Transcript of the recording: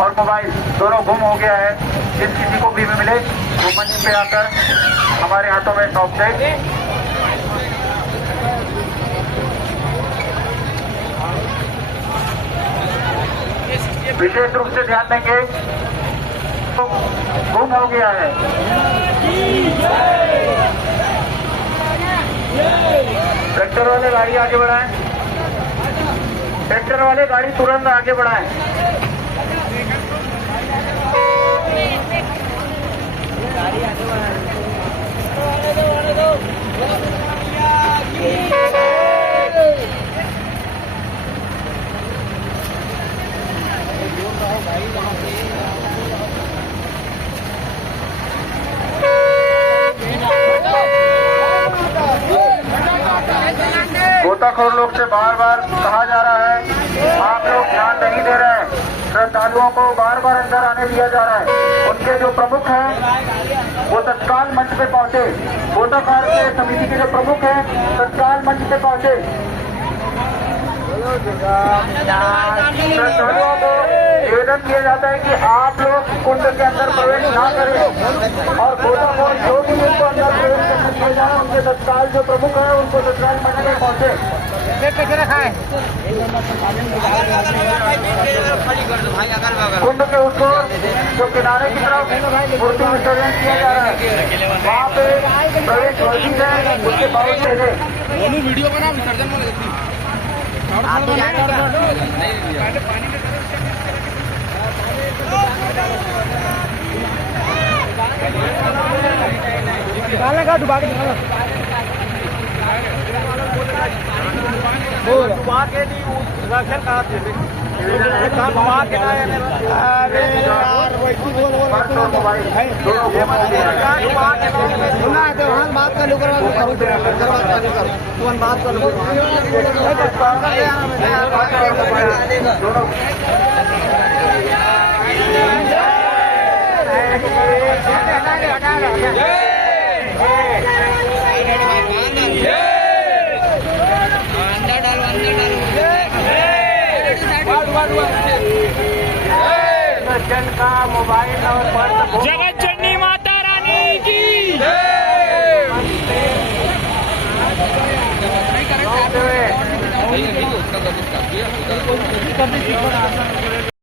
और मोबाइल दोनों गुम हो गया है। जिस किसी को भी मिले वो मंच पे आकर हमारे हाथों में सौंप दे। विशेष रूप से ध्यान देंगे, तो गुम हो गया है। ट्रैक्टर वाले गाड़ी आगे बढ़ाएं, ट्रैक्टर वाले गाड़ी तुरंत आगे बढ़ाएं। गाड़ी आगे बढ़ाएं। गोताखोर लोग से बार बार कहा जा रहा है, आप लोग ध्यान नहीं दे रहे हैं। श्रद्धालुओं को बार बार अंदर आने दिया जा रहा है। उनके जो प्रमुख हैं वो तत्काल मंच पे पहुंचे। गोताखोर के समिति के जो प्रमुख हैं तत्काल मंच पे पहुंचे। श्रद्धालुओं को निवेदन किया जाता है कि आप लोग कुंड के अंदर प्रवेश ना करें और गोताखोर जो भी उनको अंदर प्रवेश करने दिए जाए उनके तत्काल जो प्रमुख है उनको तत्काल मंच में पहुंचे। कुंड के उसको जो किनारे की तरफ मूर्ति विसर्जन किया जा रहा है वहाँ पे प्रवेश वर्जित है, उसके बावजूद वीडियो बना विसर्जन निकालने का डुबा के निकालो डुबा के नहीं रखल कहा थे डुबा के अरे यार वैसी बोल सुना है तो हम बात कर लो तुम बात कर लो जन का मोबाइल और जगत जननी माता रानी की जय।